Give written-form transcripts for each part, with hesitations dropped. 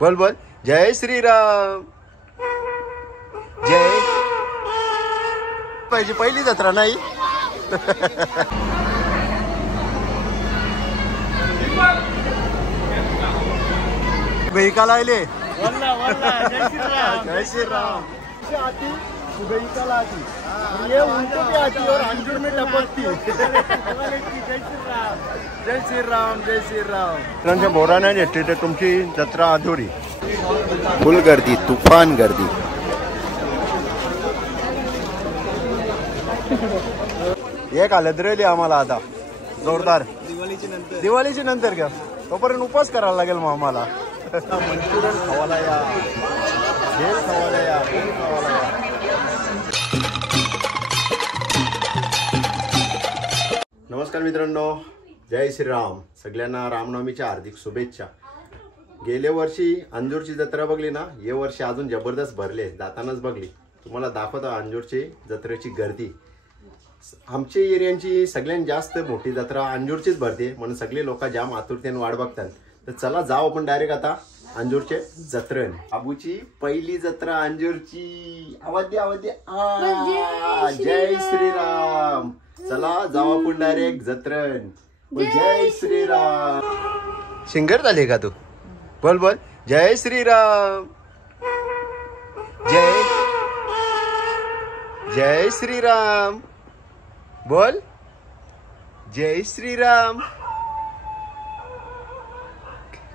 बोल बोल जय श्रीराम. जय पाहिजे पहिली जत्रा नाही. गईकाला आले. जय श्रीराम. ये उनको भी आती और अंजूर में टपकती. जय श्रीराम जय श्रीराम. त्यांच्या बोरा नाही येते तर तुमची जत्रा अधुरी. फुल गर्दी तुफान गर्दी. एक आलं रेली आम्हाला आता जोरदार. दिवाळीची नंतर घ्या तोपर्यंत उपवास करायला लागेल मग आम्हाला. मंचुरियन खावाला या. भेळ खावाला या. नमस्कार मित्रांनो, जय श्रीराम. सगळ्यांना रामनवमीच्या हार्दिक शुभेच्छा. गेल्या वर्षी अंजूरची जत्रा बघली ना, या वर्षी अजून जबरदस्त भरले. जातानाच बघली. तुम्हाला दाखवतो अंजूरची जत्रेची गर्दी. आमच्या एरियांची सगळ्यात जास्त मोठी जत्रा अंजूरचीच भरते म्हणून सगळे लोक जाम आतुरतेने वाट बघतात. तर चला जाऊ आपण डायरेक्ट आता अंजूरचे जत्रेन. बाबूची पहिली जत्रा अंजूरची. आवाज दे आवाज दे. जय श्रीराम. चला जाऊ आपण डायरेक्ट जत्रेन. जय श्रीराम. सिंगर झाले का तू? बोल बोल जय श्रीराम. जय जय श्रीराम. बोल जय श्रीराम.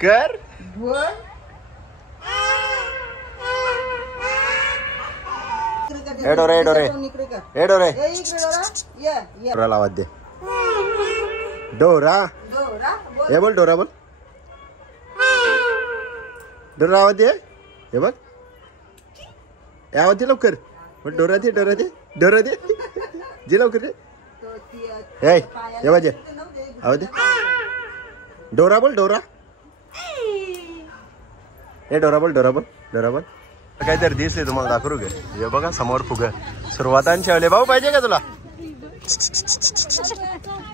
कर बोल. एडोरे एडोरे एडोरे. डोरा आवाज दे. डोरा. हे बोल डोरा बोल. डोरा आवाज दे. हे बघ आवाज दे लवकर. डोरा दे डोरा दे डोरा दे. जे लवकर दे. हे बाजे आवाज दे. डोरा बोल डोरा. हे डोरा बोल डोरा बोल डोरा बोल. काहीतरी दिसले तुम्हाला दाखवू घे. हे बघा समोर फुग सुरुवातांचे आले. भाऊ पाहिजे का तुला?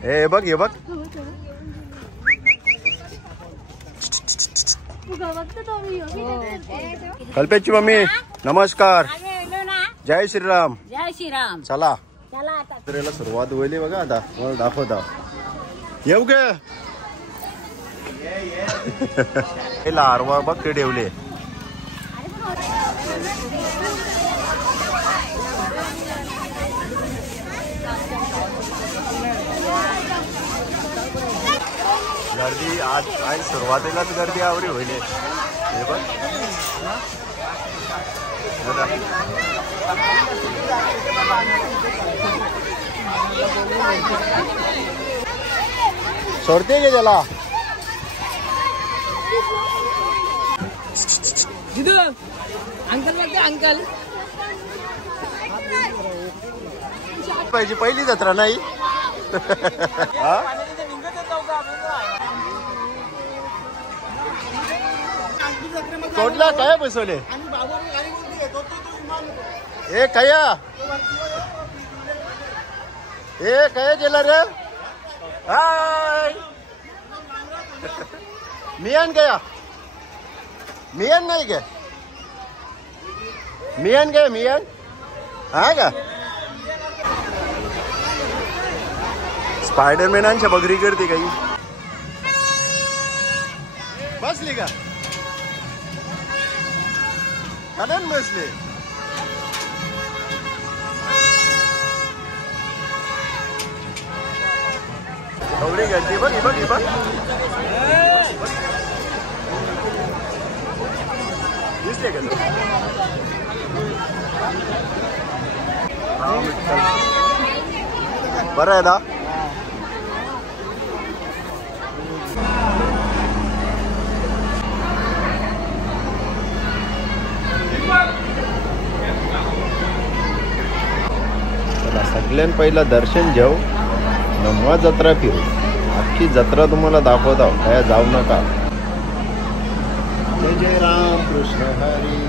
हे बघ हे बघ. कल्पेशची मम्मी नमस्कार. जय श्रीराम. जय श्रीराम. चला जत्रेला सुरुवात होईल बघा. आता मला दाखवता येऊ गे. लारवा बघ ते ठेवले. गर्दी आज सुरुवातीलाच गर्दी आवडी होईल. हे बघ सोडते गे त्याला. अंकल लगते अंकल. पाहिजे पहिली जत्रा नाही. तोडला काय बसवले. ए कया ए कया गेला रे. हाय मियान गया. मियान नाही गे. मियान गया मियान. हा का स्पायडरमॅनांच्या बगरी करते काही. बसली का काढून बसले. एवढी गर्दी बघ बघ बघ. दिसले का तू? बरं आहे ना. सगळ्यात पहिला दर्शन घेऊ नमवा जत्रा फिरू. अख्खी जत्रा तुम्हाला दाखवत आहो. काय जाऊ नका. जय जय राम कृष्ण हरी.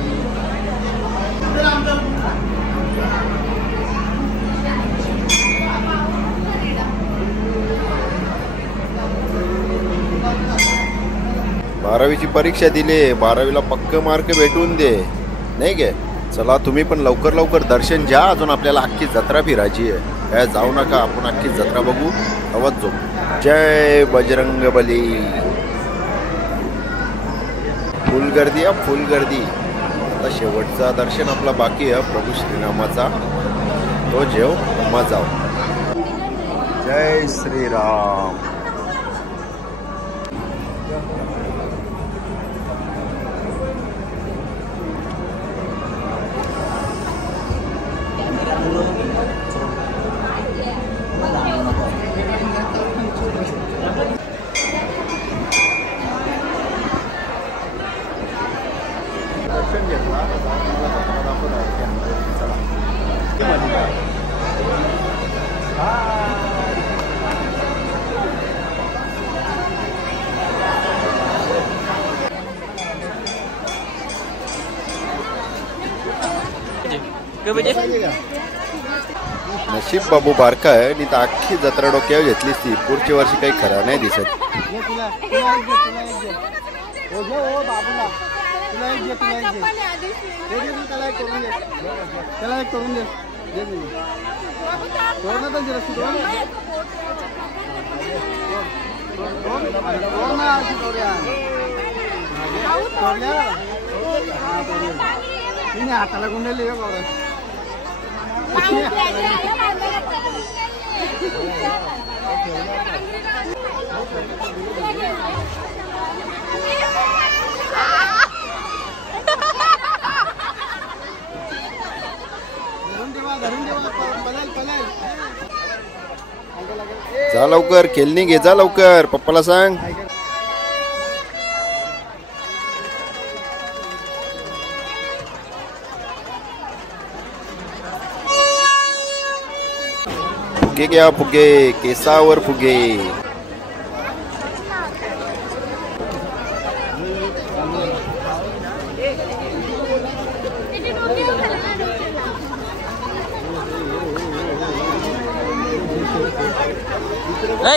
12वीची परीक्षा दिली, 12वीला पक्के मार्क भेटून दे नाही गे. चला तुम्ही पण लवकर लवकर दर्शन घ्या. अजून आपल्याला अख्खी जत्रा फिरायची आहे. काय जाऊ नका, आपण अख्खी जत्रा बघू तेव्हाच जाऊ. जय बजरंग बली. फुल गर्दी आहे, फुल गर्दी. आता शेवटचा दर्शन आपला बाकी आहे प्रभू श्रीरामाचा. तो जेव मजा. जय श्रीराम. दर्शन घेतला. नशीब बाबू बारका आहे. नी तर अख्खी जत्रा डोक्यावर घेतलीस ती. पुढच्या वर्षी काही खरा नाही दिसत. हाताला गुंडली जा लवकर खेळणी घे. जा लवकर पप्पाला सांग. फुगे घ्या, फुगे केसावर फुगे.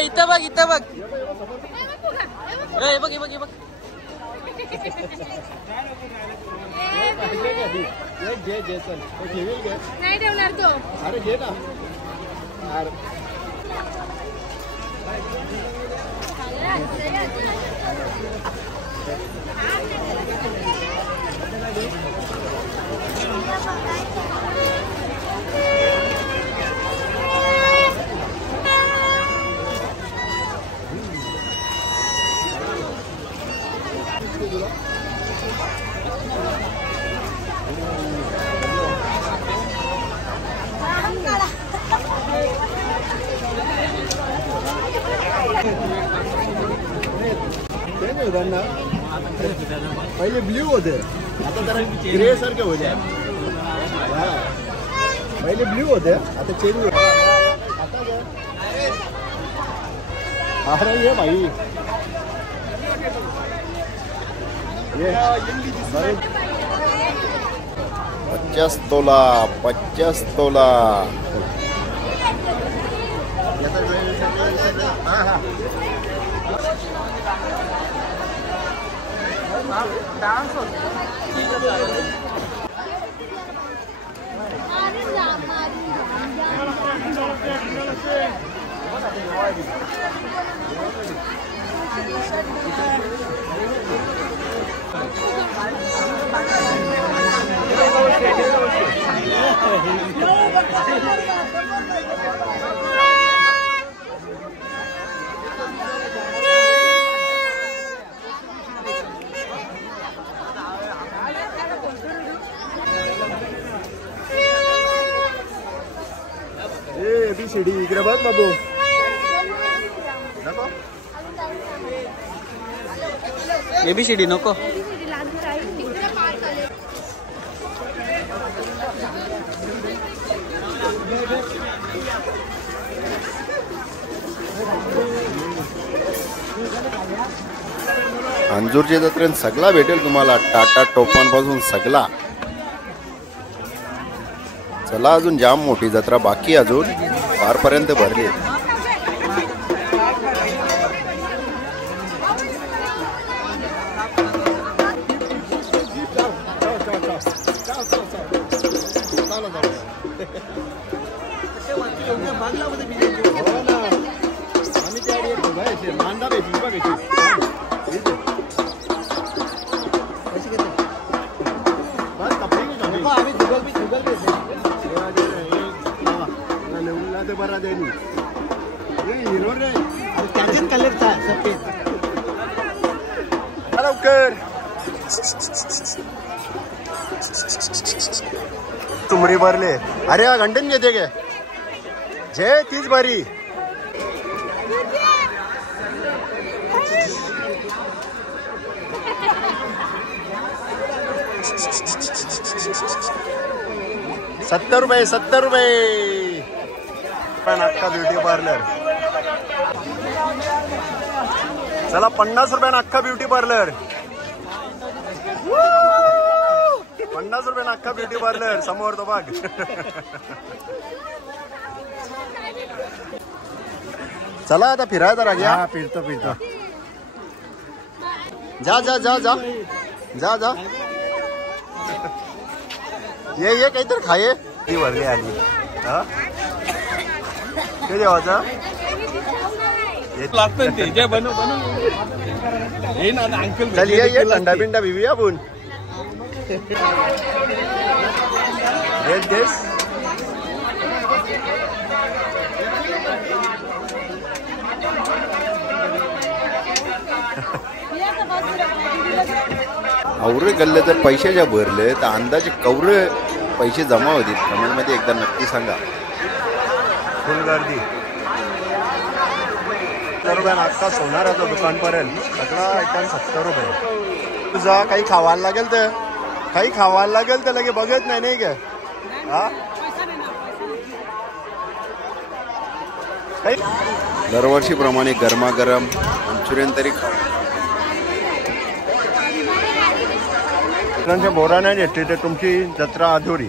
इथं बघ, इथं बघ. बघ बघ बघ. नाही ठेवणार तो. अरे घे ना. पहिले ब्ल्यू होते, आता जरा ग्रे सारखे होते. पहिले ब्ल्यू होते, आता चेंज होते. अरे ये भाई, ये 50 तोला 50 तोला. ABCD इकडे बघ बाबू. ABCD नको. अंजूरच्या जत्रेत सगळा भेटेल तुम्हाला, टाटा टोपांपासून सगळा. चला अजून जाम मोठी जत्रा बाकी, अजून पारपर्यंत भरली. ना आम्ही त्या येतो बाय मांडा भेटली बघायची बस कपडे आम्ही जुगल ते बरा द्यायनी हिरो रे त्याच्याच कलरचा सफेद लवकर तुमरी भरले अरे घंटन घेते गे जय तीच बरी ₹70 पण अख्खा ब्युटी पार्लर चला ₹50 अख्खा ब्युटी पार्लर ₹50 अख्खा ब्युटी पार्लर समोर तो बघ चला आता फिरायला जरा घ्या फिरतो जा जा जा जा जा जा ये काहीतरी खाये ती भरली आली हा ते जेवायचं चल ये थंडा पिंडा भिवी आपण आवरे गल्ले जर पैशाच्या भरले तर अंदाजे कवरे पैसे जमा होतील कमेंटमध्ये एकदा नक्की सांगा फुल गर्दी ₹70 अख्खा सोनाराचं दुकान पर्यंत सगळा आयटम ₹70 तुझा काही खावायला लागेल तर लगे बघत नाही का हा दरवर्षीप्रमाणे गरमागरम मंचुरियन तरी खाऊ बोरा नाही घेतली तर तुमची जत्रा अधुरी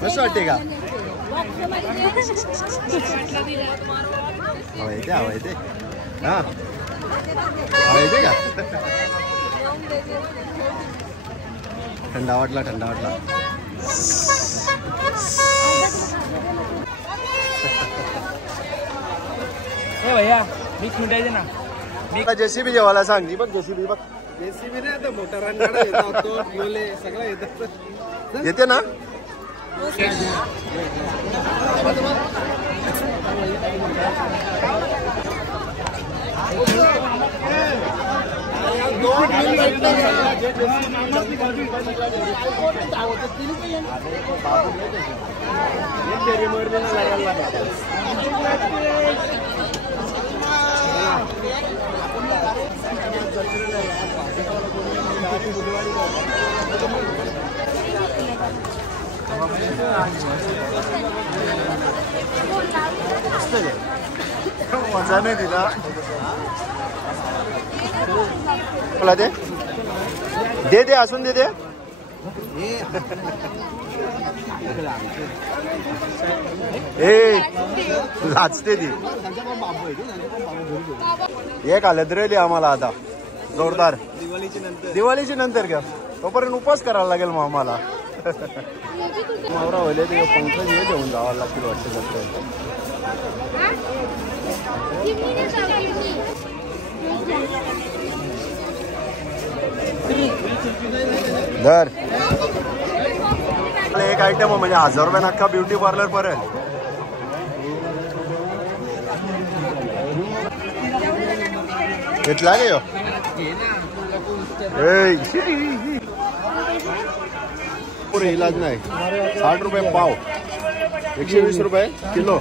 कसं वाटते का हवा येते हा हवा येते का थंडा वाटला भैया 20 मिनिट आहे ना जेसीबी जेवायला सांग जी बघ जेसीबी नाही आता मोठा रानगाडा येतो बोले सगळं येतात येते ना मजा नाही दिला मला दे असून दे लाचते ती एक आलं रे आम्हाला आता जोरदार दिवाळीची नंतर का तोपर्यंत उपवास करायला लागेल मग आम्हाला मावरा होईल ते पंकज हे घेऊन जावं लागतील वाटतं दर एक आयटम म्हणजे ₹1000 अख्खा ब्युटी पार्लर पर्यंत घेतला गे पुरे इलाज नाही ₹60 पाव ₹120 किलो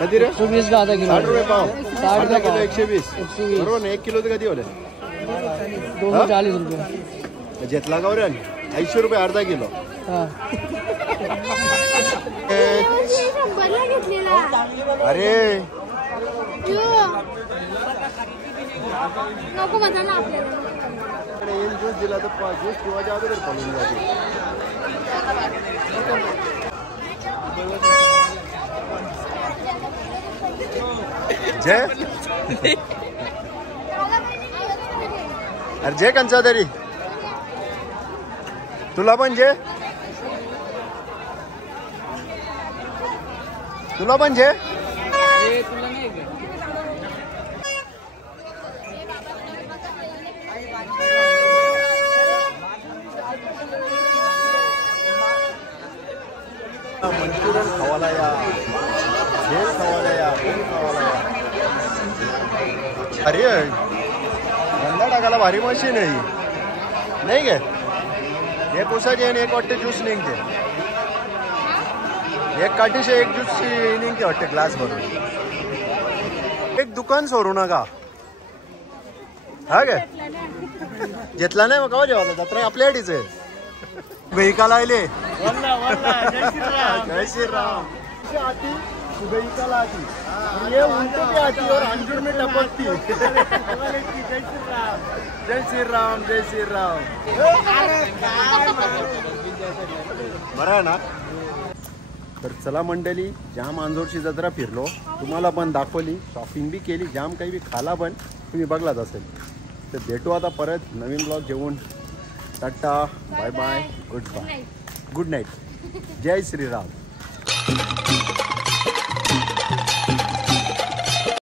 कधी रे ₹60 पाव अर्धा किलो 120 बरोबर ना 1 किलो तर कधी होले ₹240 घेतला गावऱ्यान ₹80 अर्धा किलो अरे नको मजा ना आपल्याला ज्यूस दिला तर ज्यूस किंवा अगोदर पडून जाते जय अरे जय कंचा तरी तुला पण जे तुला पण जे तुला नाही का? मंचुरियन खावाला या भेल खावाला या भेल खावाला या अरे धंदा टाकायला भारी मशीन आहे ही. नाही गे एक उसाचे आणि एक वाटते ज्यूस निघते एक काठीशी एक ज्यूस निघते वाटते ग्लास भरून एक दुकान सोडू नका हा गे घेतला नाही मग का जेव्हा जत्रा आपल्या आठीच आहे वेहिकल आले जय श्री राम आती वेहिकल आती ये उनको भी आती और अंजुर में टपकती जय श्री राम जय श्री राम बरं आहे ना तर चला मंडळी जाम अंजोरची जत्रा फिरलो तुम्हाला पण दाखवली शॉपिंग बी केली जाम काही बी खाला पण तुम्ही बघलाच असेल तर भेटू आता परत नवीन ब्लॉग घेऊन ta-ta bye bye good night जय श्रीराम